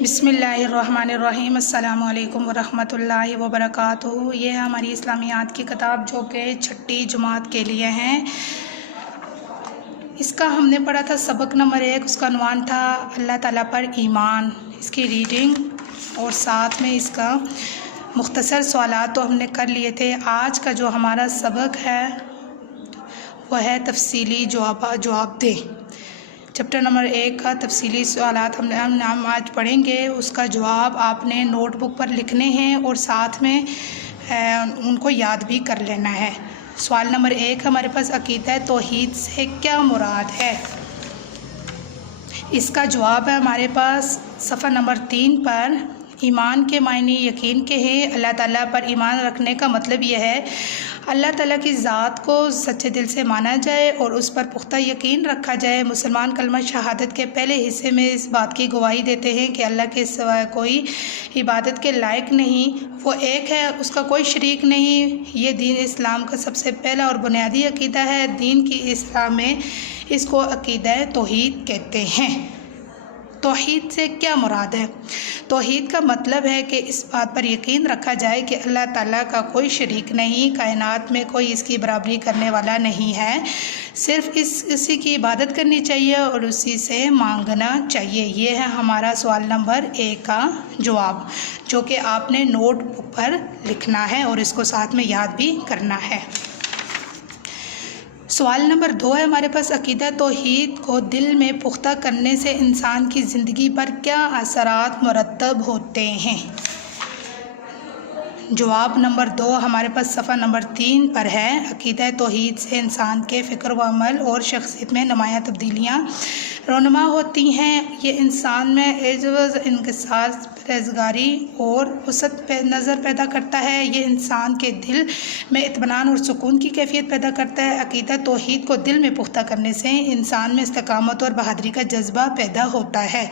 بسم اللہ الرحمن الرحیم۔ السلام علیکم ورحمۃ اللہ وبرکاتہ۔ یہ ہماری اسلامیات کی کتاب جو کہ چھٹی جماعت کے لیے ہیں۔ اس کا ہم نے پڑھا تھا سبق نمبر 1، اس کا عنوان تھا اللہ تعالیٰ پر ایمان، اس کی ریڈنگ اور ساتھ میں اس کا مختصر سوالات تو ہم نے کر لیے تھے۔ آج کا جو ہمارا سبق ہے وہ ہے تفصیلی جواب دیں۔ چیپٹر نمبر 1 کا تفصیلی سوالات ہم آج پڑھیں گے۔ اس کا جواب آپ نے نوٹ بک پر لکھنے ہیں اور ساتھ میں ان کو یاد بھی کر لینا ہے۔ سوال نمبر 1 ہمارے پاس عقیدہ توحید سے کیا مراد ہے؟ اس کا جواب ہے ہمارے پاس صفحہ نمبر 3 پر۔ ایمان کے معنی یقین کے ہیں۔ اللہ تعالیٰ پر ایمان رکھنے کا مطلب یہ ہے اللہ تعالیٰ کی ذات کو سچے دل سے مانا جائے اور اس پر پختہ یقین رکھا جائے۔ مسلمان کلمہ شہادت کے پہلے حصے میں اس بات کی گواہی دیتے ہیں کہ اللہ کے سوا کوئی عبادت کے لائق نہیں، وہ ایک ہے، اس کا کوئی شریک نہیں۔ یہ دین اسلام کا سب سے پہلا اور بنیادی عقیدہ ہے۔ دین کی اصطلاح میں اس کو عقیدہ توحید کہتے ہیں۔ توحید سے کیا مراد ہے؟ توحید کا مطلب ہے کہ اس بات پر یقین رکھا جائے کہ اللہ تعالیٰ کا کوئی شریک نہیں، کائنات میں کوئی اس کی برابری کرنے والا نہیں ہے، صرف اسی کی عبادت کرنی چاہیے اور اسی سے مانگنا چاہیے۔ یہ ہے ہمارا سوال نمبر 1 کا جواب، جو کہ آپ نے نوٹ بک پر لکھنا ہے اور اس کو ساتھ میں یاد بھی کرنا ہے۔ سوال نمبر 2 ہے ہمارے پاس عقیدہ توحید کو دل میں پختہ کرنے سے انسان کی زندگی پر کیا اثرات مرتب ہوتے ہیں؟ جواب نمبر 2 ہمارے پاس صفحہ نمبر 3 پر ہے۔ عقیدہ توحید سے انسان کے فکر و عمل اور شخصیت میں نمایاں تبدیلیاں رونما ہوتی ہیں۔ یہ انسان میں عجز، انکسار، پرہیزگاری اور وسعت نظر پیدا کرتا ہے۔ یہ انسان کے دل میں اطمینان اور سکون کی کیفیت پیدا کرتا ہے۔ عقیدہ توحید کو دل میں پختہ کرنے سے انسان میں استقامت اور بہادری کا جذبہ پیدا ہوتا ہے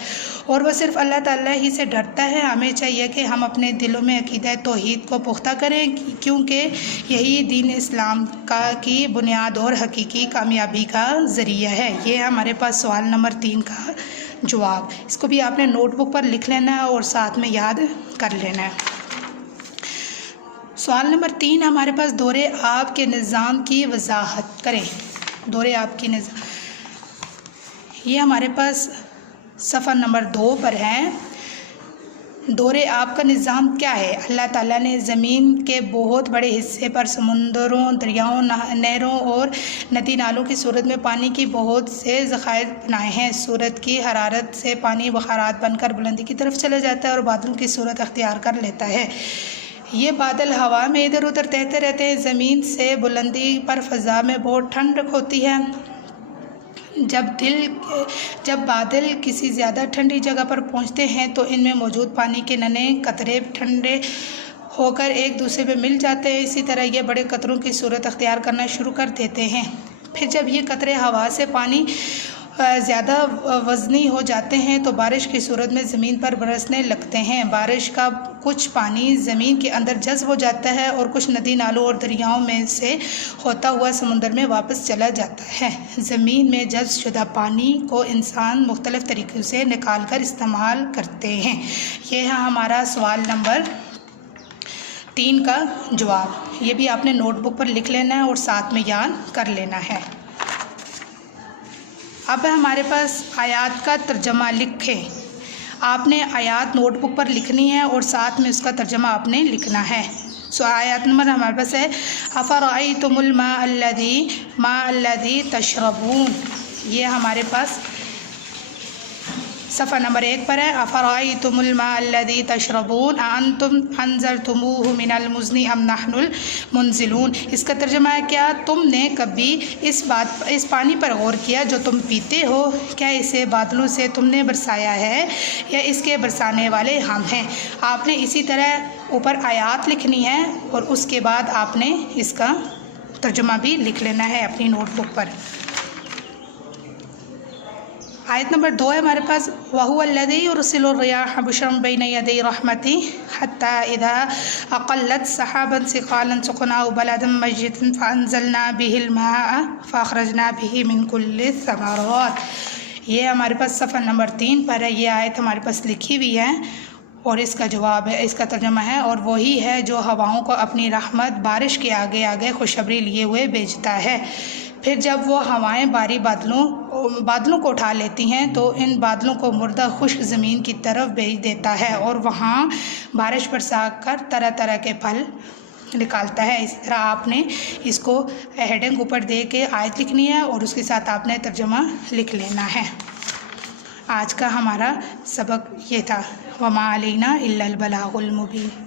اور وہ صرف اللہ تعالیٰ ہی سے ڈرتا ہے۔ ہمیں چاہیے کہ ہم اپنے دلوں میں عقیدہ توحید کو پختہ کریں، کیونکہ یہی دین اسلام کی بنیاد اور حقیقی کامیابی کا ذریعہ ہے۔ یہ ہمارے پاس سوال نمبر 3 کا جواب۔ اس کو بھی آپ نے نوٹ بک پر لکھ لینا ہے اور ساتھ میں یاد کر لینا ہے۔ سوال نمبر 3 ہمارے پاس دور آب کے نظام کی وضاحت کریں۔ دور آب کی نظام یہ ہمارے پاس صفحہ نمبر 2 پر ہے۔ دور آب کا نظام کیا ہے؟ اللہ تعالیٰ نے زمین کے بہت بڑے حصے پر سمندروں، دریاؤں، نہروں اور ندی نالوں کی صورت میں پانی کی بہت سے ذخائر بنائے ہیں۔ سورج کی حرارت سے پانی بخارات بن کر بلندی کی طرف چلا جاتا ہے اور بادلوں کی صورت اختیار کر لیتا ہے۔ یہ بادل ہوا میں ادھر ادھر تیرتے رہتے ہیں۔ زمین سے بلندی پر فضا میں بہت ٹھنڈک ہوتی ہے۔ جب بادل کسی زیادہ ٹھنڈی جگہ پر پہنچتے ہیں تو ان میں موجود پانی کے ننھے قطرے ٹھنڈے ہو کر ایک دوسرے پہ مل جاتے ہیں۔ اسی طرح یہ بڑے قطروں کی صورت اختیار کرنا شروع کر دیتے ہیں۔ پھر جب یہ قطرے ہوا سے پانی زیادہ وزنی ہو جاتے ہیں تو بارش کی صورت میں زمین پر برسنے لگتے ہیں۔ بارش کا کچھ پانی زمین کے اندر جذب ہو جاتا ہے اور کچھ ندی نالوں اور دریاؤں میں سے ہوتا ہوا سمندر میں واپس چلا جاتا ہے۔ زمین میں جذب شدہ پانی کو انسان مختلف طریقوں سے نکال کر استعمال کرتے ہیں۔ یہ ہے ہمارا سوال نمبر 3 کا جواب۔ یہ بھی آپ نے نوٹ بک پر لکھ لینا ہے اور ساتھ میں یاد کر لینا ہے۔ اب ہمارے پاس آیات کا ترجمہ لکھیں۔ آپ نے آیات نوٹ بک پر لکھنی ہے اور ساتھ میں اس کا ترجمہ آپ نے لکھنا ہے۔ آیات نمبر ہمارے پاس ہے افرأیتم الماء الذی تشربون۔ یہ ہمارے پاس صفحہ نمبر 1 پر ہے۔ افرأیتم الماء الذی تشربون اانتم انزلتموہ من المزن ام نحن المنزلون۔ اس کا ترجمہ ہے کیا تم نے کبھی اس پانی پر غور کیا جو تم پیتے ہو؟ کیا اسے بادلوں سے تم نے برسایا ہے یا اس کے برسانے والے ہم ہیں؟ آپ نے اسی طرح اوپر آیات لکھنی ہے اور اس کے بعد آپ نے اس کا ترجمہ بھی لکھ لینا ہے اپنی نوٹ بک پر۔ آیت نمبر 2 ہے ہمارے پاس وَهُوَ الَّذِي يُرْسِلُ الرِّيَاحَ بُشْرًا بَيْنَ يَدَيْ رَحْمَتِهِ حَتَّى إِذَا أَقَلَّتْ سَحَابًا ثِقَالًا سُقْنَاهُ بَلَدًا مَيِّتًا فَأَنزَلْنَا بِهِ الْمَاءَ فَأَخْرَجْنَا بِهِ مِنْ كُلِّ الثَّمَرَاتِ۔ یہ ہمارے پاس صفحہ نمبر 3 پر ہے، یہ آیت ہمارے پاس لکھی ہوئی ہے اور اس کا جواب ہے، اس کا ترجمہ ہے، اور وہی ہے جو ہواؤں کو اپنی رحمت بارش کے آگے آگے خوشخبری لیے ہوئے بھیجتا ہے، پھر جب وہ ہوائیں باری بادلوں کو اٹھا لیتی ہیں تو ان بادلوں کو مردہ خشک زمین کی طرف بھیج دیتا ہے اور وہاں بارش برسا کر طرح طرح کے پھل نکالتا ہے۔ اسی طرح آپ نے اس کو ہیڈنگ اوپر دے کے آیت لکھنی ہے اور اس کے ساتھ آپ نے ترجمہ لکھ لینا ہے۔ آج کا ہمارا سبق یہ تھا، وَمَا عَلَيْنَا إِلَّا الْبَلَاغُ الْمُبِينُ۔